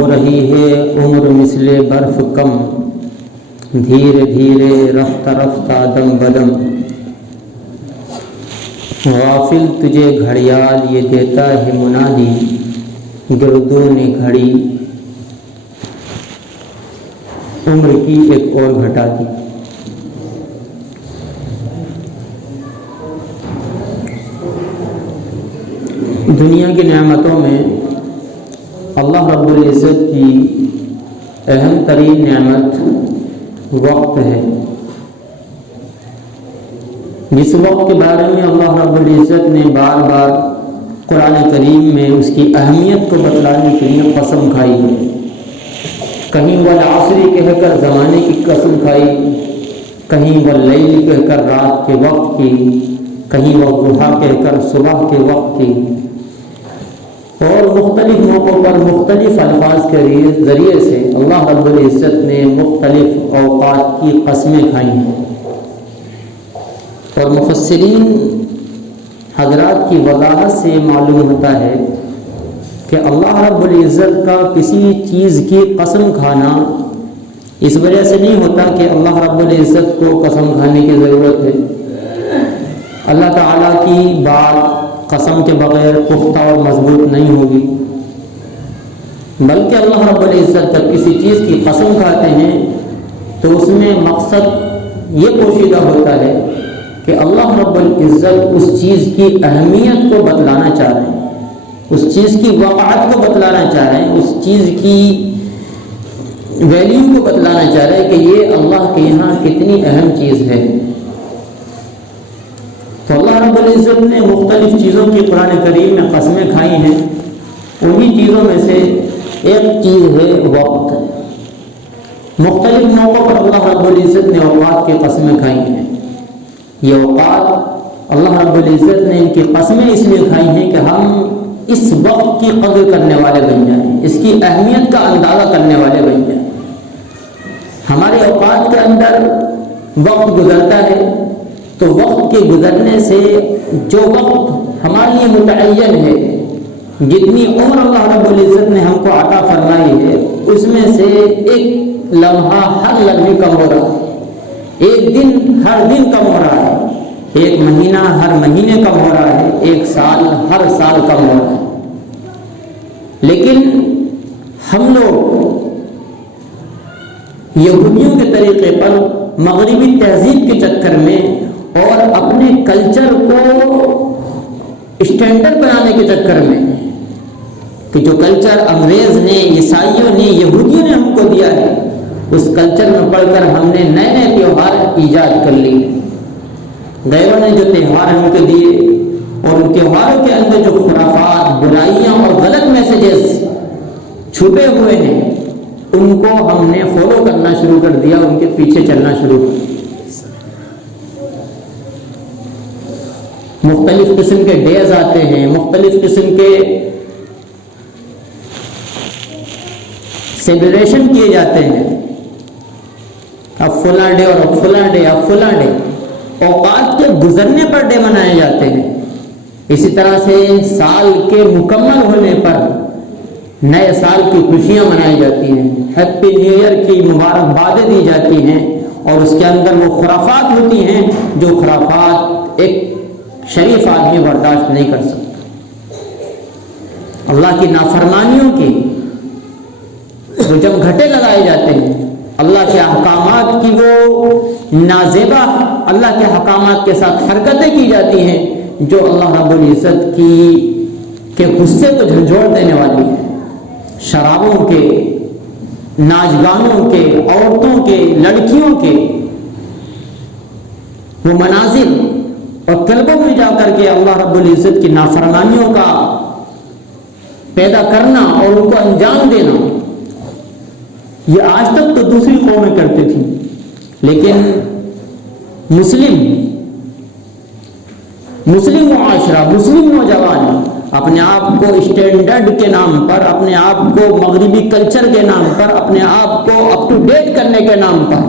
ہو رہی ہے عمر مثل برف کم، دھیرے دھیرے رفتہ رفتہ دم بدم، غافل تجھے گھڑیال یہ دیتا ہے منادی، گردوں نے گھڑی عمر کی ایک اور گھٹا دی۔ دنیا کی نعمتوں میں اللہ رب العزت کی اہم ترین نعمت وقت ہے، جس وقت کے بارے میں اللہ رب العزت نے بار بار قرآن کریم میں اس کی اہمیت کو بتلانے کے لیے قسم کھائی ہے۔ کہیں والعصر کہہ کر زمانے کی قسم کھائی، کہیں واللیل کہہ کر رات کے وقت کی، کہیں والضحیٰ کہہ کر صبح کے وقت کی، اور مختلف موقعوں پر مختلف الفاظ کے ذریعے سے اللہ رب العزت نے مختلف اوقات کی قسمیں کھائی ہیں۔ اور مفسرین حضرات کی وضاحت سے معلوم ہوتا ہے کہ اللہ رب العزت کا کسی چیز کی قسم کھانا اس وجہ سے نہیں ہوتا کہ اللہ رب العزت کو قسم کھانے کی ضرورت ہے۔ اللہ تعالیٰ کی بات قسم کے بغیر پختہ اور مضبوط نہیں ہوگی، بلکہ اللہ رب العزت جب کسی چیز کی قسم کھاتے ہیں تو اس میں مقصد یہ پوشیدہ ہوتا ہے کہ اللہ رب العزت اس چیز کی اہمیت کو بتلانا چاہ رہے ہیں، اس چیز کی وقعت کو بتلانا چاہ رہے ہیں، اس چیز کی ویلیو کو بتلانا چاہ رہے ہیں کہ یہ اللہ کے یہاں کتنی اہم چیز ہے۔ تو اللہ رب العزت نے مختلف چیزوں کی قرآن کریم میں قسمیں کھائی ہیں، انہی چیزوں میں سے ایک چیز ہے وقت۔ مختلف موقعوں پر اللہ رب العزت نے اوقات کی قسمیں کھائی ہیں۔ یہ اوقات اللہ رب العزت نے ان کی قسمیں اس لیے کھائی ہیں کہ ہم اس وقت کی قدر کرنے والے بن جائیں، اس کی اہمیت کا اندازہ کرنے والے بن جائیں۔ ہمارے اوقات کے اندر وقت گزرتا ہے تو وقت کے گزرنے سے جو وقت ہمارے لیے متعین ہے، جتنی عمر اللہ رب العزت نے ہم کو عطا فرمائی ہے، اس میں سے ایک لمحہ ہر لمحے کم ہو رہا ہے، ایک دن ہر دن کم ہو رہا ہے، ایک مہینہ ہر مہینے کم ہو رہا ہے، ایک سال ہر سال کم ہو رہا ہے۔ لیکن ہم لوگ یہودیوں کے طریقے پر مغربی تہذیب کے چکر میں اور اپنے کلچر کو اسٹینڈرڈ بنانے کے چکر میں کہ جو کلچر انگریز نے، عیسائیوں نے، یہودیوں نے ہم کو دیا ہے، اس کلچر میں پڑھ کر ہم نے نئے نئے تہوار ایجاد کر لیے۔ غیروں نے جو تہوار ہم کو دیے اور ان تہواروں کے اندر جو خرافات، برائیاں اور غلط میسیجز چھپے ہوئے ہیں، ان کو ہم نے فالو کرنا شروع کر دیا، ان کے پیچھے چلنا شروع کر دیا۔ مختلف قسم کے ڈیز آتے ہیں، مختلف قسم کے سیلیبریشن کیے جاتے ہیں، اب فلاں ڈے اور اب فلاں ڈے، اب فلاں ڈے، اوقات کے گزرنے پر ڈے منائے جاتے ہیں۔ اسی طرح سے سال کے مکمل ہونے پر نئے سال کی خوشیاں منائی جاتی ہیں، ہیپی نیو ایئر کی مبارکبادیں دی جاتی ہیں، اور اس کے اندر وہ خرافات ہوتی ہیں جو خرافات ایک شریف آدمی برداشت نہیں کر سکتا۔ اللہ کی نافرمانیوں کی وہ جب گھٹے لگائے جاتے ہیں، اللہ کے احکامات کی وہ نازیبا اللہ کے احکامات کے ساتھ حرکتیں کی جاتی ہیں جو اللہ رب العزت کے غصے کو جھنجھوڑ دینے والی ہے۔ شرابوں کے، ناچ گانوں کے، عورتوں کے، لڑکیوں کے وہ مناظر اور کلبوں میں جا کر کے اللہ رب العزت کی نافرمانیوں کا پیدا کرنا اور ان کو انجام دینا، یہ آج تک تو دوسری قومیں کرتی تھیں، لیکن مسلم معاشرہ، مسلم نوجوان اپنے آپ کو اسٹینڈرڈ کے نام پر، اپنے آپ کو مغربی کلچر کے نام پر، اپنے آپ کو اپ ٹو ڈیٹ کرنے کے نام پر،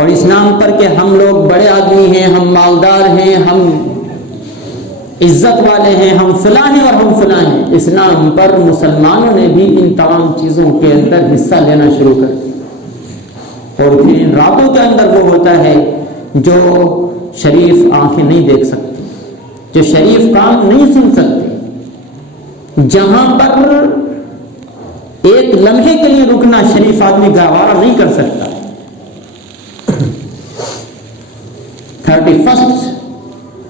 اور اس نام پر کہ ہم لوگ بڑے آدمی ہیں، ہم مالدار ہیں، ہم عزت والے ہیں، ہم فلاں ہیں اور ہم فلاں ہیں۔ اسلام پر مسلمانوں نے بھی ان تمام چیزوں کے اندر حصہ لینا شروع کر دیا، اور پھر ان راتوں کے اندر وہ ہوتا ہے جو شریف آنکھیں نہیں دیکھ سکتی، جو شریف کام نہیں سن سکتے، جہاں پر ایک لمحے کے لیے رکنا شریف آدمی گوارا نہیں کر سکتا۔ 31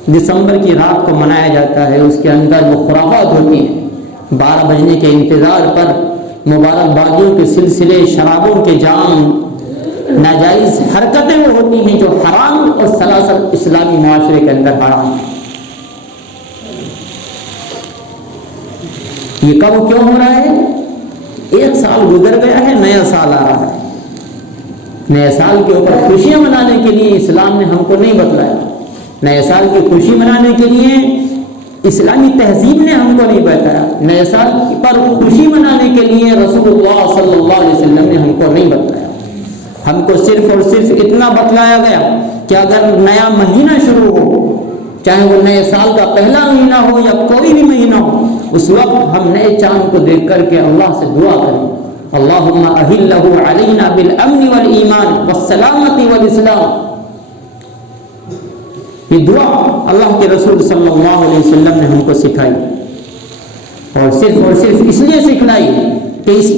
دسمبر کی رات کو منایا جاتا ہے، اس کے اندر وہ خرافات ہوتی ہیں، 12 بجنے کے انتظار پر مبارکبادیوں کے سلسلے، شرابوں کے جام، ناجائز حرکتیں وہ ہوتی ہیں جو حرام اور سراسر اسلامی معاشرے کے اندر حرام ہیں۔ یہ کب کیوں ہو رہا ہے؟ 1 سال گزر گیا ہے، نیا سال آ رہا ہے، نئے سال کے اوپر خوشیاں منانے کے لیے اسلام نے ہم کو نہیں بتلایا، نئے سال کی خوشی منانے کے لیے اسلامی تہذیب نے ہم کو نہیں بتایا، نئے سال پر خوشی منانے کے لیے رسول اللہ صلی اللہ علیہ وسلم نے ہم کو نہیں بتلایا۔ ہم کو صرف اور صرف اتنا بتلایا گیا کہ اگر نیا مہینہ شروع ہو، چاہے وہ نئے سال کا پہلا مہینہ ہو یا کوئی بھی مہینہ ہو، اس وقت ہم نئے چاند کو دیکھ کر کے اللہ سے دعا کریں، اللہم اہلہ علینا بالامن والایمان والسلامت والاسلام۔ یہ دعا اللہ کے رسول صلی اللہ علیہ وسلم نے ہم کو سکھائی، اور صرف اس لیے سکھلائی کہ اس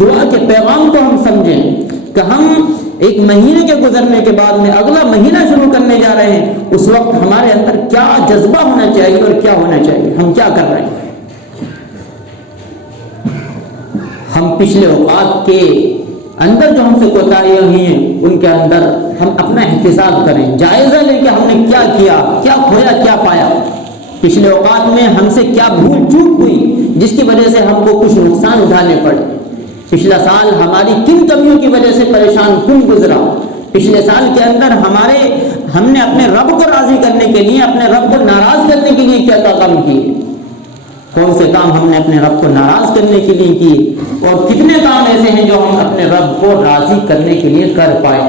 دعا کے پیغام کو ہم سمجھیں کہ ہم ایک مہینے کے گزرنے کے بعد میں اگلا مہینہ شروع کرنے جا رہے ہیں، اس وقت ہمارے اندر کیا جذبہ ہونا چاہیے اور کیا ہونا چاہیے، ہم کیا کر رہے ہیں۔ ہم پچھلے اوقات کے اندر جو ہم سے کوتاہیاں ہوئی ہیں ان کے اندر ہم اپنا احتساب کریں، جائزہ لیں کہ ہم نے کیا کیا، کیا کھویا، کیا پایا، پچھلے اوقات میں ہم سے کیا بھول چوک ہوئی جس کی وجہ سے ہم کو کچھ نقصان اٹھانے پڑے، پچھلا سال ہماری کن کمیوں کی وجہ سے پریشان کن گزرا، پچھلے سال کے اندر ہم نے اپنے رب کو راضی کرنے کے لیے، اپنے رب کو ناراض کرنے کے لیے کیا کام کیے، کون سے کام ہم نے اپنے رب کو ناراض کرنے کے لیے کیے، اور کتنے کام ایسے ہیں جو ہم اپنے رب کو راضی کرنے کے لیے کر پائے،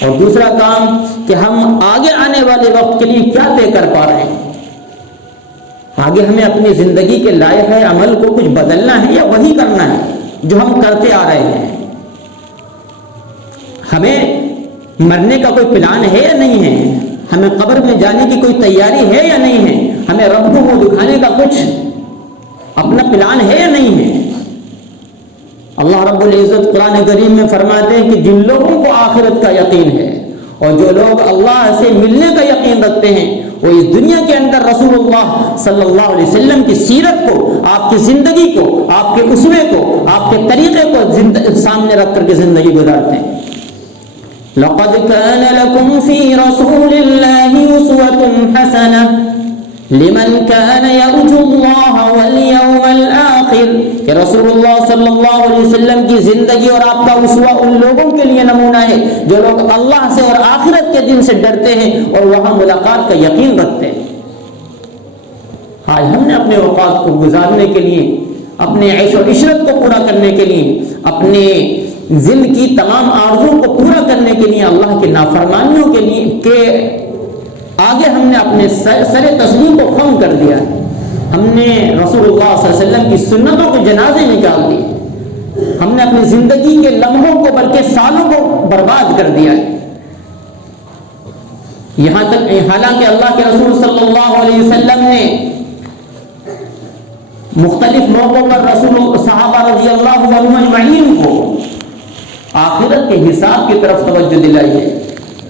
اور دوسرا کام کہ ہم آگے آنے والے وقت کے لیے کیا طے کر پا رہے ہیں، آگے ہمیں اپنی زندگی کے لائق ہے عمل کو کچھ بدلنا ہے یا وہی کرنا ہے جو ہم کرتے آ رہے ہیں، ہمیں مرنے کا کوئی پلان ہے یا نہیں ہے، ہمیں قبر میں جانے کی کوئی تیاری ہے یا نہیں ہے، ہمیں رب کو منہ دکھانے کا کچھ اپنا پلان ہے یا نہیں ہے۔ اللہ رب العزت قرآن کریم میں فرماتے ہیں کہ جن لوگوں کو آخرت کا یقین ہے اور جو لوگ اللہ سے ملنے کا یقین رکھتے ہیں، وہ اس دنیا کے اندر رسول اللہ صلی اللہ علیہ وسلم کی سیرت کو، آپ کی زندگی کو، آپ کے اسوے کو، آپ کے طریقے کو سامنے رکھ کر کے زندگی گزارتے ہیں۔ لقد كان لكم في رسول الله أسوة حسنة لمن كان يرجو الله واليوم الآخر، کہ رسول اللہ صلی اللہ علیہ وسلم کی زندگی اور آپ کا اسوہ ان لوگوں کے لیے نمونہ ہے جو لوگ اللہ سے اور آخرت کے دن سے ڈرتے ہیں اور وہاں ملاقات کا یقین رکھتے ہیں۔ آج ہم نے اپنے اوقات کو گزارنے کے لیے، اپنے عیش و عشرت کو پورا کرنے کے لیے، اپنے دل کی تمام آرزوؤں کو پورا کرنے کے لیے، اللہ کی نافرمانیوں کے لیے کہ آگے ہم نے اپنے سر تسلیم کو خم کر دیا ہے، ہم نے رسول اللہ صلی اللہ علیہ وسلم کی سنتوں کو جنازے نکال دیے، ہم نے اپنی زندگی کے لمحوں کو بلکہ سالوں کو برباد کر دیا ہے، یہاں تک حالانکہ اللہ کے رسول صلی اللہ علیہ وسلم نے مختلف موقعوں پر رسول صحابہ رضی اللہ عنہم اجمعین کو آخرت کے حساب کی طرف توجہ دلائی ہے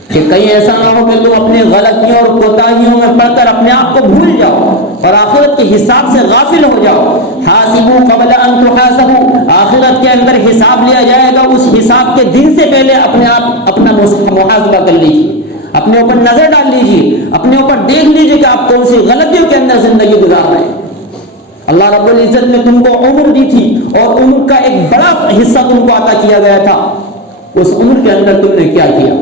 کہ کہیں ایسا نہ ہو کہ تم اپنی غلطیوں اور کوتاہیوں میں پڑھ کر اپنے آپ کو بھول جاؤ اور آخرت کے حساب سے غافل ہو جاؤ۔ حاسبوا قبل ان تحاسبوا، آخرت کے اندر حساب لیا جائے گا، اس حساب کے دن سے پہلے اپنا محاسبہ کر لیجیے، اپنے اوپر نظر ڈال لیجیے، اپنے اوپر دیکھ لیجیے کہ آپ کون سی غلطیوں کے اندر زندگی گزار رہے ہیں۔ اللہ رب العزت نے تم کو عمر دی تھی اور عمر کا ایک بڑا حصہ تم کو عطا کیا گیا تھا، اس عمر کے اندر تم نے کیا کیا؟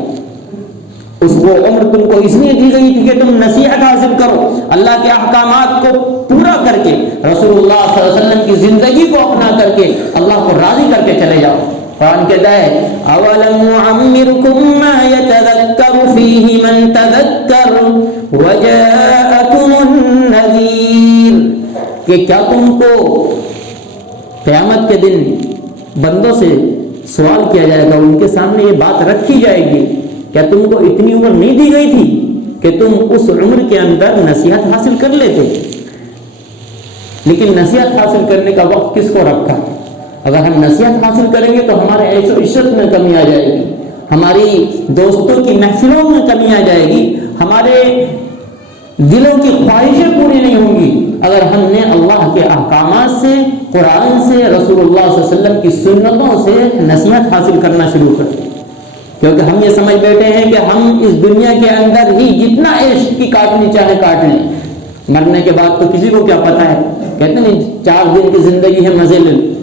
وہ عمر تم کو اس لیے دی گئی تھی کہ تم نصیحت حاصل کرو، اللہ کے احکامات کو پورا کر کے، رسول اللہ صلی اللہ علیہ وسلم کی زندگی کو اپنا کر کے اللہ کو راضی کر کے چلے جاؤ۔ قرآن کہتا ہے اولم نعمرکم ما یتذکر فیہ من تذکر وجاءکم النذیر، کہ کیا تم کو قیامت کے دن بندوں سے سوال کیا جائے گا، ان کے سامنے یہ بات رکھی جائے گی، کیا تم کو اتنی عمر نہیں دی گئی تھی کہ تم اس عمر کے اندر نصیحت حاصل کر لیتے؟ لیکن نصیحت حاصل کرنے کا وقت کس کو رکھا؟ اگر ہم نصیحت حاصل کریں گے تو ہمارے عیش و عشرت میں کمی آ جائے گی، ہماری دوستوں کی محفلوں میں کمی آ جائے گی، ہمارے دلوں کی خواہشیں پوری نہیں ہوں گی اگر ہم نے اللہ کے احکامات سے، قرآن سے، رسول اللہ صلی اللہ علیہ وسلم کی سنتوں سے نصیحت حاصل کرنا شروع کر دیں۔ کیونکہ ہم یہ سمجھ بیٹھے ہیں کہ ہم اس دنیا کے اندر ہی جتنا عیش کی کاٹنی چاہے کاٹ لیں، مرنے کے بعد تو کسی کو کیا پتا ہے، کہتے نہیں 4 دن کی زندگی ہے مزے لے لو،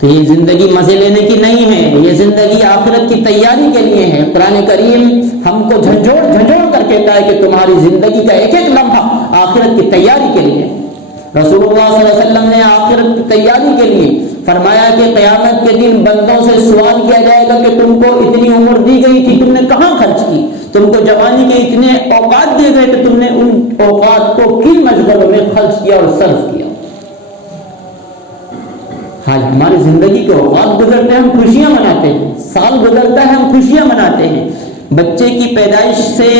تو یہ زندگی مزے لینے کی نہیں ہے، یہ زندگی آخرت کی تیاری کے لیے ہے۔ قرآن کریم ہم کو جھنجھوڑ کر کہتا ہے کہ تمہاری زندگی کا ایک ایک لمحہ آخرت کی تیاری کے لیے۔ رسول اللہ صلی اللہ علیہ وسلم نے آخرت کی تیاری کے لیے فرمایا کہ قیامت کے دن بندوں سے سوال کیا جائے گا کہ تم کو اتنی عمر دی گئی تھی، تم نے کہاں خرچ کی؟ تم کو جوانی کے اتنے اوقات دیے گئے تھے، تم نے ان اوقات کو کن مشغلوں میں خرچ کیا اور صرف کیا؟ آج ہماری زندگی کے اوقات گزرتے ہیں، ہم خوشیاں مناتے ہیں، سال گزرتا ہے ہم خوشیاں مناتے ہیں، بچے کی پیدائش سے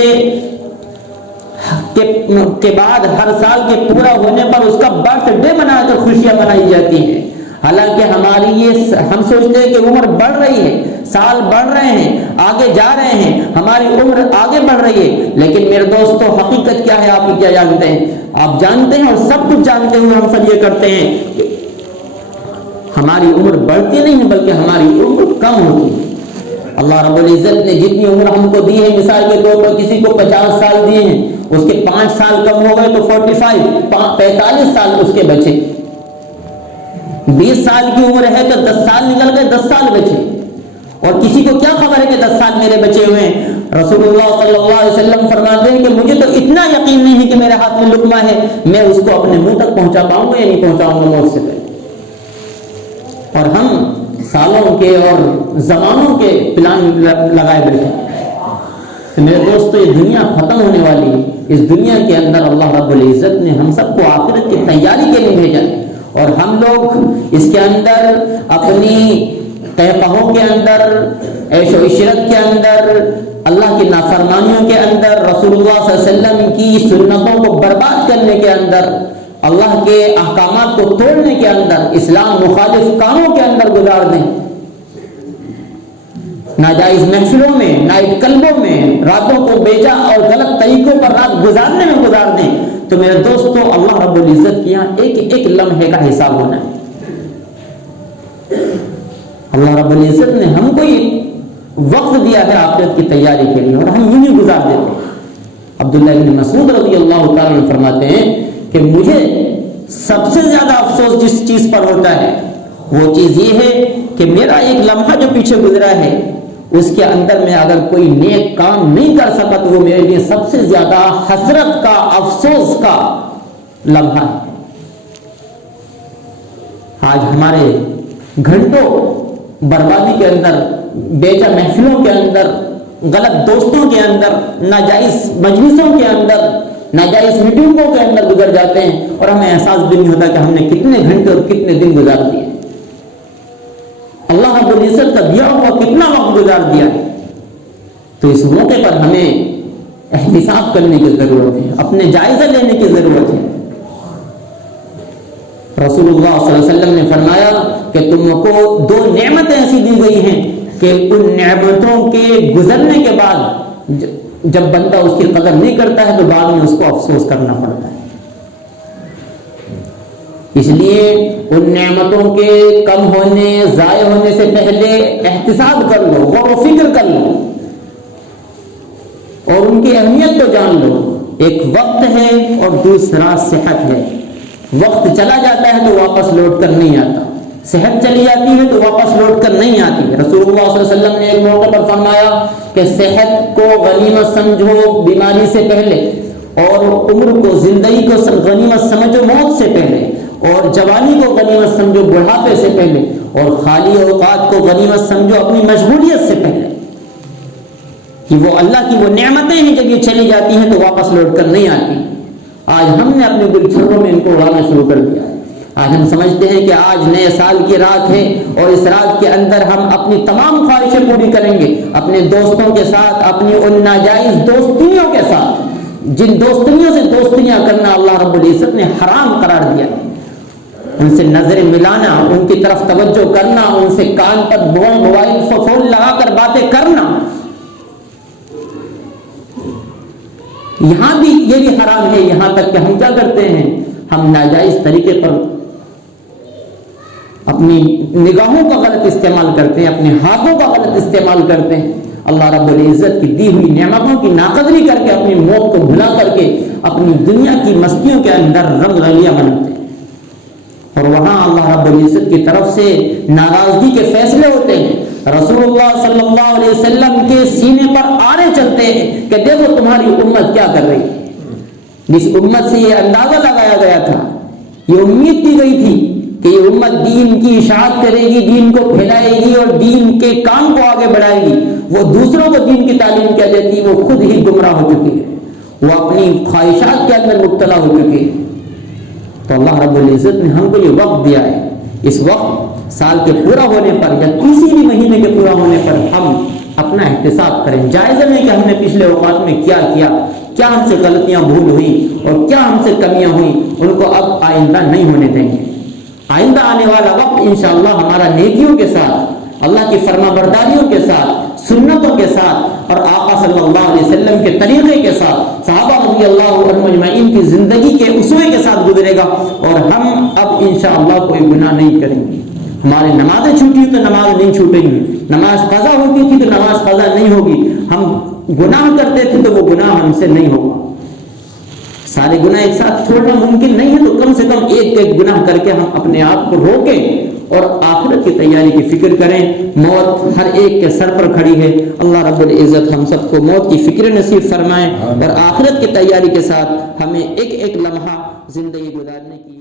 کے بعد ہر سال کے پورا ہونے پر اس کا برتھ ڈے منا کر خوشیاں منائی جاتی ہیں، حالانکہ ہماری یہ ہم سوچتے ہیں کہ عمر بڑھ رہی ہے، سال بڑھ رہے ہیں، آگے جا رہے ہیں، ہماری عمر آگے بڑھ رہی ہے، لیکن میرے دوستو حقیقت کیا ہے آپ کیا جانتے ہیں؟ آپ جانتے ہیں اور سب کچھ جانتے ہوئے ہم سب یہ کرتے ہیں، ہماری عمر بڑھتی نہیں ہے بلکہ ہماری عمر کم ہوتی ہے۔ اللہ رب العزت نے جتنی عمر ہم کو دی ہے، مثال کے طور پر کسی کو 50 سال دیے ہیں، اس کے 5 سال کم ہو گئے تو 45 سال اس کے بچے، 20 سال کی عمر ہے تو 10 سال نکل گئے، 10 سال بچے، اور کسی کو کیا خبر ہے کہ 10 سال میرے بچے ہوئے ہیں؟ رسول اللہ صلی اللہ علیہ وسلم فرماتے ہیں کہ مجھے تو اتنا یقین نہیں ہے کہ میرے ہاتھ میں لقمہ ہے، میں اس کو اپنے منہ تک پہنچا پاؤں گا یا نہیں پہنچاؤں گا موت سے پہلے۔ اور ہم سالوں کے اور زمانوں کے پلان لگائے بیٹھے ہیں۔ تو میرے دوستو یہ دنیا ختم ہونے والی ہے، اس دنیا کے اندر اللہ رب العزت نے ہم سب کو آخرت کی تیاری کے لیے بھیجا ہے، اور ہم لوگ اس کے اندر اپنی تہقہوں کے اندر، عیش و عشرت کے اندر، اللہ کی نافرمانیوں کے اندر، رسول اللہ صلی اللہ علیہ وسلم کی سنتوں کو برباد کرنے کے اندر، اللہ کے احکامات کو توڑنے کے اندر، اسلام مخالف کاموں کے اندر گزار دیں، ناجائز محفلوں میں، نائٹ کلبوں میں راتوں کو بیجا اور غلط طریقوں پر رات گزارنے میں گزار دیں، تو میرے دوستو اللہ رب العزت کے یہاں ایک ایک لمحے کا حساب ہونا ہے۔ اللہ رب العزت نے ہم کو یہ وقت دیا ہے آخرت کی تیاری کے لیے، اور ہم یوں ہی گزار دیتے ہیں۔ عبداللہ بن مسعود رضی اللہ تعالیٰ عنہ فرماتے ہیں کہ مجھے سب سے زیادہ افسوس جس چیز پر ہوتا ہے وہ چیز یہ ہے کہ میرا ایک لمحہ جو پیچھے گزرا ہے اس کے اندر میں اگر کوئی نیک کام نہیں کر سکا تو وہ میرے لیے سب سے زیادہ حسرت کا، افسوس کا لمحہ ہے۔ آج ہمارے گھنٹوں بربادی کے اندر، بیجا محفلوں کے اندر، غلط دوستوں کے اندر، ناجائز مجلسوں کے اندر، ناجائز میٹنگوں کے اندر گزر جاتے ہیں، اور ہمیں احساس بھی نہیں ہوتا کہ ہم نے کتنے گھنٹے اور کتنے دن گزار دیے، اللہ رب العزت کا دیا ہوا کتنا وقت گزار دیا ہے۔ تو اس موقع پر ہمیں احتساب کرنے کی ضرورت ہے، اپنے جائزہ لینے کی ضرورت ہے۔ رسول اللہ صلی اللہ علیہ وسلم نے فرمایا کہ تم کو 2 نعمتیں ایسی دی گئی ہیں کہ ان نعمتوں کے گزرنے کے بعد جب بندہ اس کی قدر نہیں کرتا ہے تو بعد میں اس کو افسوس کرنا پڑتا ہے۔ اس لیے ان نعمتوں کے کم ہونے، ضائع ہونے سے پہلے احتساب کر لو، غور و فکر کر لو، اور ان کی اہمیت کو جان لو۔ ایک وقت ہے اور دوسرا صحت ہے۔ وقت چلا جاتا ہے تو واپس لوٹ کر نہیں آتا، صحت چلی جاتی ہے تو واپس لوٹ کر نہیں آتی۔ رسول اللہ صلی اللہ علیہ وسلم نے ایک موقع پر فرمایا کہ صحت کو غنیمت سمجھو بیماری سے پہلے، اور عمر کو، زندگی کو غنیمت سمجھو موت سے پہلے، اور جوانی کو غنیمت سمجھو بڑھاپے سے پہلے، اور خالی اوقات کو غنیمت سمجھو اپنی مشغولیت سے پہلے، کہ وہ اللہ کی وہ نعمتیں ہیں جب یہ چلی جاتی ہیں تو واپس لوٹ کر نہیں آتی۔ آج ہم نے اپنے گلچھروں میں ان کو اڑانا شروع کر دیا ہے۔ آج ہم سمجھتے ہیں کہ آج نئے سال کی رات ہے اور اس رات کے اندر ہم اپنی تمام خواہشیں پوری کریں گے، اپنے دوستوں کے ساتھ، اپنی ان ناجائز دوستیوں کے ساتھ جن دوستیوں سے دوستیاں کرنا اللہ رب العزت نے حرام قرار دیا، ان سے نظر ملانا، ان کی طرف توجہ کرنا، ان سے کان پر موبائل فون لگا کر باتیں کرنا، یہاں بھی یہ بھی حرام ہے۔ یہاں تک کہ ہم کیا کرتے ہیں، ہم ناجائز طریقے پر اپنی نگاہوں کا غلط استعمال کرتے ہیں، اپنے ہاتھوں کا غلط استعمال کرتے ہیں، اللہ رب العزت کی دی ہوئی نعمتوں کی ناقدری کر کے، اپنی موت کو بھلا کر کے اپنی دنیا کی مستیوں کے اندر رنگ رلیاں بناتے ہیں، اور وہاں اللہ رب العزت کی طرف سے ناراضگی کے فیصلے ہوتے ہیں۔ رسول اللہ صلی اللہ علیہ وسلم کے سینے پر آڑے چلتے ہیں کہ دیکھو تمہاری امت کیا کر رہی ہے۔ جس امت سے یہ اندازہ لگایا گیا تھا، یہ امید کی گئی تھی کہ یہ امت دین کی اشاعت کرے گی، دین کو پھیلائے گی اور دین کے کام کو آگے بڑھائے گی، وہ دوسروں کو دین کی تعلیم کیا دیتی، وہ خود ہی گمراہ ہو چکی ہے، وہ اپنی خواہشات کے اندر مبتلا ہو چکی ہے۔ تو اللہ رب العزت نے ہم کو یہ وقت دیا ہے، اس وقت سال کے پورا ہونے پر یا کسی بھی مہینے کے پورا ہونے پر ہم اپنا احتساب کریں، جائزہ لیں کہ ہم نے پچھلے اوقات میں کیا کیا، کیا ہم سے غلطیاں بھول ہوئی اور کیا ہم سے کمیاں ہوئی، ان کو اب آئندہ نہیں ہونے دیں گے۔ آئندہ آنے والا وقت انشاءاللہ ہمارا نیکیوں کے ساتھ، اللہ کی فرما برداریوں کے ساتھ، سنتوں کے ساتھ اور آقا صلی اللہ علیہ وسلم کے طریقے کے ساتھ، صحابہ رضی اللہ عنہم اجمعین کی زندگی کے اسوے کے ساتھ گزرے گا، اور ہم اب انشاءاللہ کوئی گناہ نہیں کریں گے۔ ہماری نمازیں چھوٹی تو نماز نہیں چھوٹیں گی، نماز قضا ہوتی تھی تو نماز قضا نہیں ہوگی، ہم گناہ کرتے تھے تو وہ گناہ ہم سے نہیں ہوگا۔ سارے گناہ ایک ساتھ چھوڑنا ممکن نہیں ہے، تو کم سے کم ایک ایک گناہ کر کے ہم اپنے آپ کو روکیں اور آخرت کی تیاری کی فکر کریں۔ موت ہر ایک کے سر پر کھڑی ہے، اللہ رب العزت ہم سب کو موت کی فکر نصیب فرمائیں اور آخرت کی تیاری کے ساتھ ہمیں ایک ایک لمحہ زندگی گزارنے کی